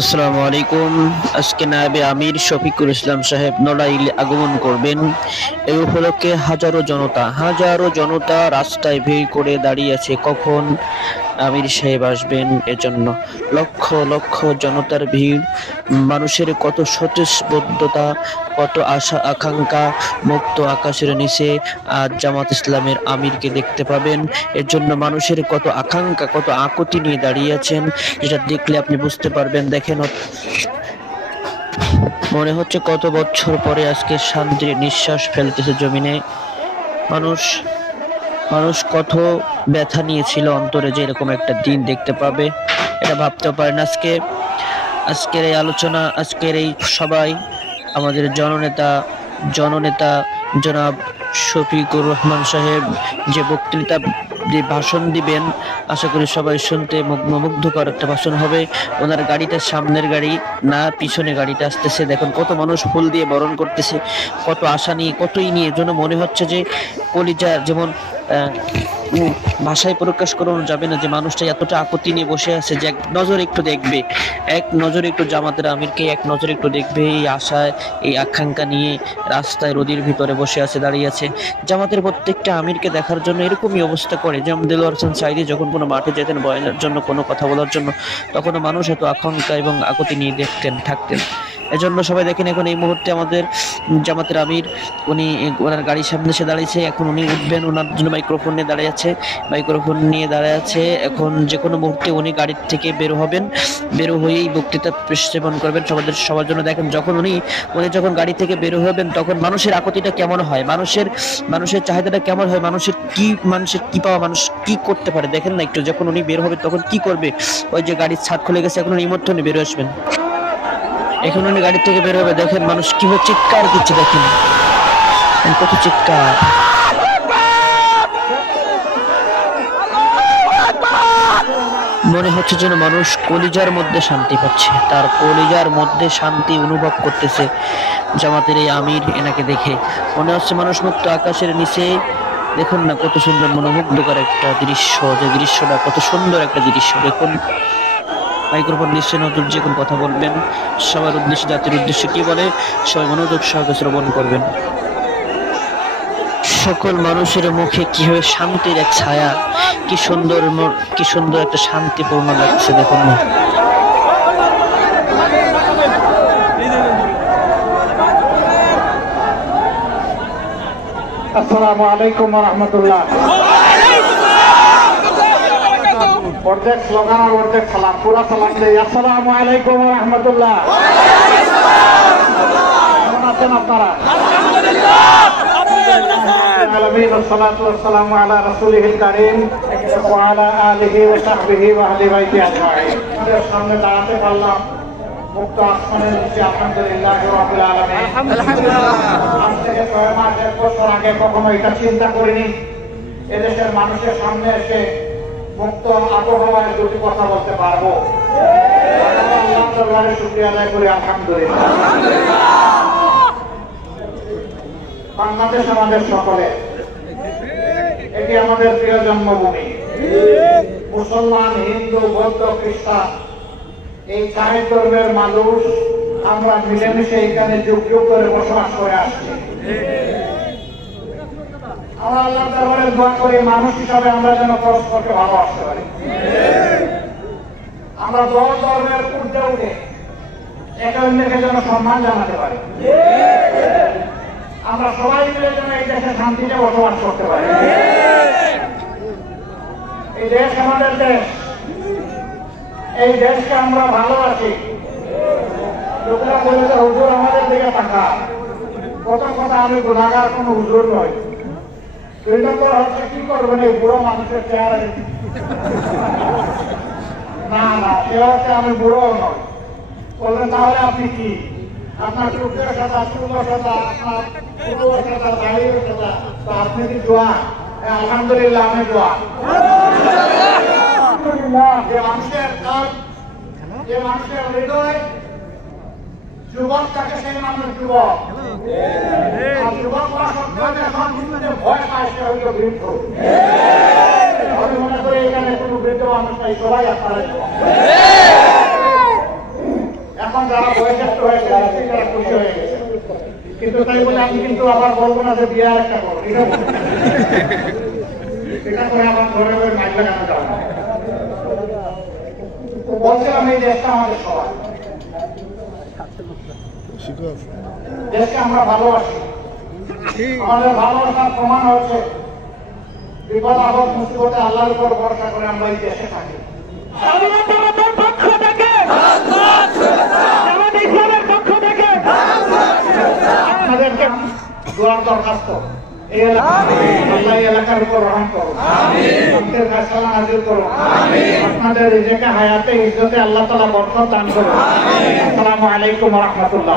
আসসালামু আলাইকুম। আজকে নায়েবে আমির শফিকুল ইসলাম সাহেব নড়াইলে আগমন করবেন। এই উপলক্ষে হাজারো জনতা রাস্তায় ভিড় করে দাঁড়িয়ে আছে কখন আমির সাহেব আসবেন এজন্য। লক্ষ লক্ষ জনতার ভিড়, মানুষের কত স্বতঃস্ফূর্ততা, কত আশা আকাঙ্ক্ষা। মুক্ত আকাশের নিচে আজ জামাত ইসলামের আমিরকে দেখতে পাবেন। এর জন্য মানুষের কত আকাঙ্ক্ষা, কত আকুতি নিয়ে দাঁড়িয়ে আছেন, যেটা দেখলে আপনি বুঝতে পারবেন। দেখেন, মনে হচ্ছে কত বছর পরে আজকে শান্তির নিঃশ্বাস ফেলতেছে জমিনে। মানুষ মানুষ কত ব্যথা নিয়েছিল অন্তরে যে এরকম একটা দিন দেখতে পাবে, এটা ভাবতেও পারেন। আজকের এই আলোচনা, আজকের এই সবাই আমাদের জননেতা জনাব শফিকুর রহমান সাহেব যে বক্তৃতা, যে ভাষণ দিবেন, আশা করি সবাই শুনতে মুগ্ধকর একটা ভাষণ হবে। ওনার গাড়িটা সামনের গাড়ি না, পিছনে গাড়িটা আসতেছে। দেখুন কত মানুষ ফুল দিয়ে বরণ করতেছে, কত আশা নিয়ে, কতই নিয়ে। জন্য মনে হচ্ছে যে কলিজা যেমন ভাষায় প্রকাশ করানো যাবে না, যে মানুষটা এতটা আকুতি নিয়ে বসে আছে যে এক নজর একটু দেখবে, এক নজর একটু জামাতের আমিরকে এক নজর একটু দেখবে, এই আশায়, এই আকাঙ্ক্ষা নিয়ে রাস্তায় রোদের ভিতরে বসে আছে, দাঁড়িয়ে আছে। জামাতের প্রত্যেকটা আমিরকে দেখার জন্য এরকমই অবস্থা করে। যেমন দেলোয়ার হোসেন সাঈদী যখন কোনো মাঠে যেতেন বয়ানের জন্য, কোনো কথা বলার জন্য, তখনও মানুষ এত আকাঙ্ক্ষা এবং আকুতি নিয়ে থাকতেন। এজন্য সবাই দেখেন, এখন এই মুহূর্তে আমাদের জামাতের আমির, উনি ওনার গাড়ির সামনে এসে দাঁড়িয়েছে। এখন উনি উঠবেন, ওনার জন্য মাইক্রোফোন নিয়ে দাঁড়িয়ে আছে। এখন যে কোনো মুহূর্তে উনি গাড়ির থেকে বের হবেন, বের হয়েই বক্তৃতা উপস্থাপন করবেন সবার জন্য। দেখেন, যখন উনি যখন গাড়ি থেকে বের হবেন, তখন মানুষের আকুতিটা কেমন হয়, মানুষের চাহিদাটা কেমন হয়, মানুষের কি পাওয়া, মানুষ কি করতে পারে। দেখেন না একটু, যখন উনি বের হবে তখন কি করবে। ওই যে গাড়ির ছাদ খুলে গেছে, এখন উনি মুহূর্তে উনি বের আসবেন, এখন উনি গাড়ি থেকে বের হবে। দেখেন মানুষ কিভাবে চিৎকার দিচ্ছে, দেখেন কত চিৎকার। মনে হচ্ছে যেন মানুষ কলিজার মধ্যে শান্তি পাচ্ছে, তার কলিজার মধ্যে শান্তি অনুভব করতেছে জামাতের এই আমির। এনাকে দেখে মনে হচ্ছে মানুষ মুক্ত আকাশের নিচে। দেখুন না কত সুন্দর মনোমুগ্ধকর একটা দৃশ্য, যে দৃশ্যটা কত সুন্দর একটা দৃশ্য। দেখুন, মাইক্রোফোন নিশ্চয় নজর যে কোন কথা বলবেন, সবার উদ্দেশ্যে, জাতির উদ্দেশ্যে কি বলে, সবাই মনোযোগ সহকারে শ্রবণ করবেন। সকল মানুষের মুখে কিভাবে শান্তির এক ছায়া, কি সুন্দর একটা শান্তিপূর্ণ লাগছে। দেখুন না, আসসালামু আলাইকুম ওয়া রাহমাতুল্লাহ। অর্ধেক স্লোগান আর অর্ধেক সালাম, পুরা সালাম দেই। আসসালামু আলাইকুম ওয়া রাহমাতুল্লাহ। কেমন আছেন আপনারা? আলহামদুলিল্লাহ, ওয়াসসালাতু ওয়াসসালামু আলা রাসূলিহিল কারীম ওয়া আলা আলিহি ওয়া সাহবিহি ওয়া আহলি বাইতি আজমাইন। আমাদের সামনে দাঁড়াতে পারলাম মুক্ত আসমানের নিচে, আলহামদুলিল্লাহ রাব্বিল আলামিন। আলহামদুলিল্লাহ। আজ থেকে 6 মাস 1 বছর আগে কখনো এটা চিন্তা করিনি এদেশের মানুষের সামনে এসে মুক্ত আবহাওয়ায় দুটি কথা বলতে পারবো। আল্লাহ দরবারে শুকরিয়া আদায় করি, আলহামদুলিল্লাহ। বাংলাদেশ আমাদের সকলে, এটি আমাদের প্রিয় জন্মভূমি। মুসলমান, হিন্দু, বৌদ্ধ, খ্রিস্টান, এই 4 ধর্মের মানুষ আমরা মিলেমিশে এখানে যুগ যুগ করে বসবাস করে আসছি। আমরা আল্লাহ দরবারে দোয়া করি, মানুষ হিসাবে আমরা যেন পরস্পরকে ভালোবাসতে পারি। আমরা 10 ধর্মের ঊর্ধ্বে উঠে একে অন্যকে যেন সম্মান জানাতে পারি। আমরা সবাই মিলে যেন এই দেশে শান্তিতে বসবাস করতে পারি। এই দেশ আমাদের দেশ, এই দেশকে আমরা ভালোবাসি। লোকেরা বলে যে হুজুর আমাদের দিকে তাকা। প্রথম কথা, আমি গুনাহগার কোন হুজুর নই। 2 নম্বর হচ্ছে, কি করবেন এই বুড়ো মানুষের চেহারা? না, সে হচ্ছে আমি বুড়ো নই। বলবেন তাহলে আপনি কি? আপনার চোখের সাথে, চুলের সাথে, আপনার পুরোর সাথে, দাড়ির সাথে, তো আপনি কি জোয়ান? আলহামদুলিল্লাহ, আমি জোয়ান। যে মানুষের হৃদয় যুবক থাকে, সেই মানুষ যুবক। আর যুবকরা সবসময় ভয় পায়, সে হইল বৃদ্ধ। আমি মনে করি এখানে কোনো বৃদ্ধ মানুষ নাই, সবাই আপনারা যুবক। যারা বয়সেষ্ট হয়েছে তারা খুশি হয়ে গেছে, কিন্তু তাই বলে আমি কিন্তু আবার বলবো না যে বিয়ে একটা করো, এটা করে আমার ঘরে ঘরে মাইক লাগানো যাবে না। বলছিলাম এই দেশটা আমাদের সবার, দেশকে আমরা ভালোবাসি, আমাদের ভালোবাসার প্রমাণ হচ্ছে বিপদ আপদ মুসিবতে আল্লাহর উপর ভরসা করে আমরা এই দেশে থাকি। স্বাধীনতার পক্ষ থেকে, জামাত ইসলামের পক্ষ থেকে আপনাদেরকে দোয়ার দরখাস্ত, আল্লাহ এলাকার উপর রহম করুন, আপনাদের ফয়সালা নাযিল করুন, আপনাদের রিজিকে হায়াতে ইজ্জতে আল্লাহ তাআলা বরকত দান করুন। আসসালামু আলাইকুম ওয়া রাহমাতুল্লাহ।